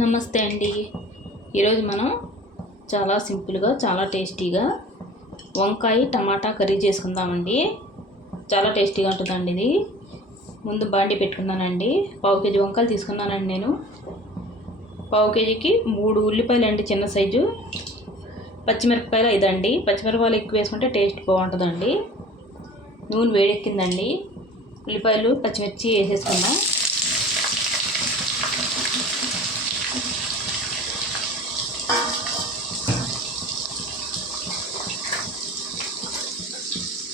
నమస్తే అండి. ఈరోజు మనం చాలా సింపుల్గా చాలా టేస్టీగా వంకాయ టమాటా కర్రీ చేసుకుందామండి. చాలా టేస్టీగా ఉంటుందండి ఇది. ముందు బాండి పెట్టుకున్నానండి. పావు కేజీ వంకాయలు తీసుకున్నానండి నేను. పావు కేజీకి మూడు ఉల్లిపాయలు అండి చిన్న సైజు. పచ్చిమిరపకాయలు ఐదండి. పచ్చిమిరపకాయలు ఎక్కువ వేసుకుంటే టేస్ట్ బాగుంటుందండి. నూనె వేడెక్కిందండి. ఉల్లిపాయలు పచ్చిమిర్చి వేసేసుకుందాం.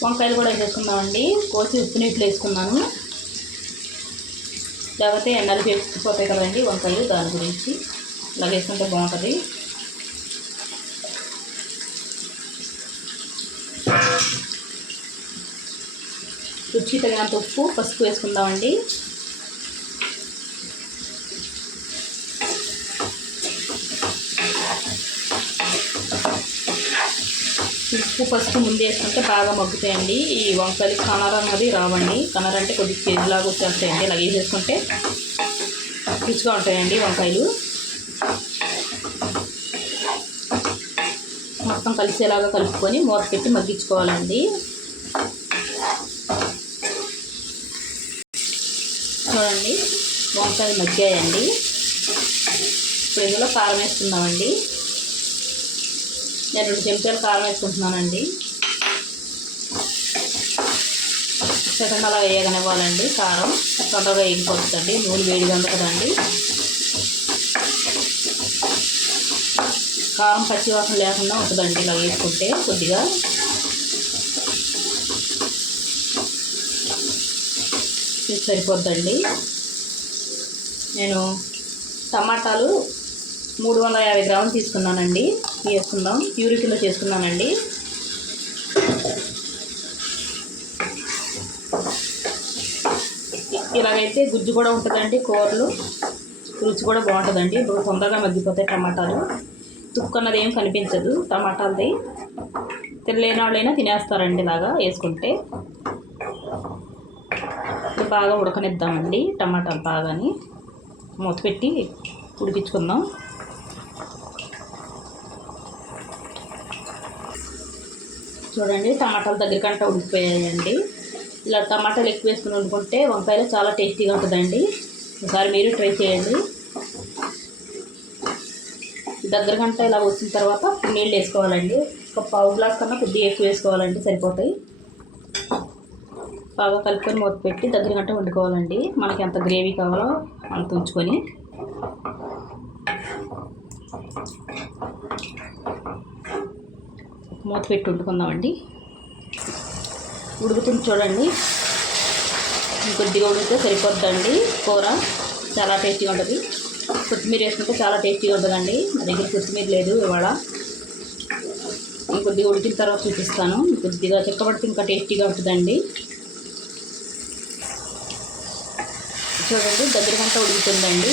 వంకాయలు కూడా వేసేసుకుందామండి. కోసి ఉప్పు నీటిలో వేసుకున్నాను. లేకపోతే ఎండలు పెరిగిపోతాయి కదండి వంకాయలు దాని గురించి. ఇలా వేసుకుంటే బాగుంటుంది. రుచి తగినంత ఉప్పు పసుపు వేసుకుందామండి. ఉప్పు పసుపు ముందు వేసుకుంటే బాగా మగ్గుతాయండి. ఈ వంకాయలు కనర అన్నది రావండి. కనర అంటే కొద్దిగా చేదులాగా వచ్చేస్తాయండి. ఇలా వేసేసుకుంటే రుచిగా ఉంటాయండి వంకాయలు. మొత్తం కలిసేలాగా కలుపుకొని మూత పెట్టి మగ్గించుకోవాలండి. చూడండి వంకాయలు మగ్గాయండి. ఇప్పుడు ఇందులో కారం వేసుకుందామండి నేను రెండు చెంచాలు కారం వేసుకుంటున్నానండి. సెకండ్ అలా వేయగనివ్వాలండి కారం. తొందరగా వేగిపోతుందండి. నూనె వేడిగా ఉంది కదండి. కారం పచ్చివాసన లేకుండా ఉంటుందండి ఇలా వేసుకుంటే కొద్దిగా. ఇది సరిపోద్దండి. నేను టమాటాలు మూడు వందల యాభై గ్రాములు తీసుకున్నానండి. వేసుకుందాం ప్యూరిటీలో చేసుకున్నానండి. ఇలాగైతే గుజ్జు కూడా ఉంటుందండి కూరలు. రుచి కూడా బాగుంటుందండి. ఇప్పుడు తొందరగా మగ్గిపోతాయి టమాటాలు. తుక్కున్నది ఏం కనిపించదు టమాటాలది. తినలేని వాళ్ళైనా తినేస్తారండి ఇలాగా వేసుకుంటే. బాగా ఉడకనిద్దామండి టమాటాలు బాగాని. మూత పెట్టి ఉడికించుకుందాం. చూడండి టమాటాలు దగ్గర ఉడికిపోయాయండి ఇలా టమాటాలు ఎక్కువ వేసుకుని వండుకుంటే వంకాయలు చాలా టేస్టీగా ఉంటుందండి. ఒకసారి మీరు ట్రై చేయండి. దగ్గర గంట ఇలా వచ్చిన తర్వాత నీళ్ళు వేసుకోవాలండి. ఒక పావు గ్లాస్ కన్నా కొద్దిగా ఎక్కువ వేసుకోవాలండి సరిపోతాయి. బాగా కలుపుకొని మూత పెట్టి దగ్గర గంట వండుకోవాలండి. మనకి ఎంత గ్రేవీ కావాలో అంత ఉంచుకొని. మూత పెట్టి వండుకుందామండి. ఉడుకుతుంది చూడండి. కొద్దిగా ఉడికితే సరిపోద్దండి కూర. చాలా టేస్టీగా ఉంటుంది. కొత్తిమీర వేసుకుంటే చాలా టేస్టీగా ఉంటుందండి. నా దగ్గర కొత్తిమీర లేదు ఇవాళ. కొద్దిగా ఉడికిన తర్వాత చూపిస్తాను. కొద్దిగా చిక్కబడితే ఇంకా టేస్టీగా ఉంటుందండి. చూడండి దగ్గరకంతా ఉడుకుతుందండి.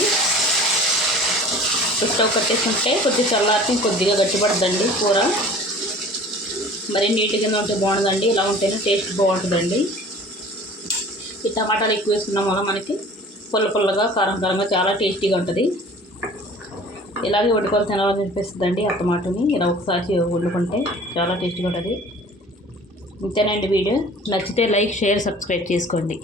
స్టవ్ కట్టేసుకుంటే కొద్దిగా చల్లారితే కొద్దిగా గట్టిపడుతుందండి కూర. మరి నీట్గా ఉంటే బాగుంటుందండి ఇలా ఉంటేనే టేస్ట్ బాగుంటుందండి. ఈ టమాటాలు ఎక్కువ వేసుకున్నాం వల్ల మనకి. పుల్ల పుల్లగా కారం కారంగా చాలా టేస్టీగా ఉంటుంది. ఇలాగే వండుకొని తినాలని అనిపిస్తుందండి ఆ టమాటోని. ఇలా ఒకసారి వండుకుంటే చాలా టేస్టీగా ఉంటుంది. ఇంతేనండి వీడియో. నచ్చితే లైక్ షేర్ సబ్స్క్రైబ్ చేసుకోండి.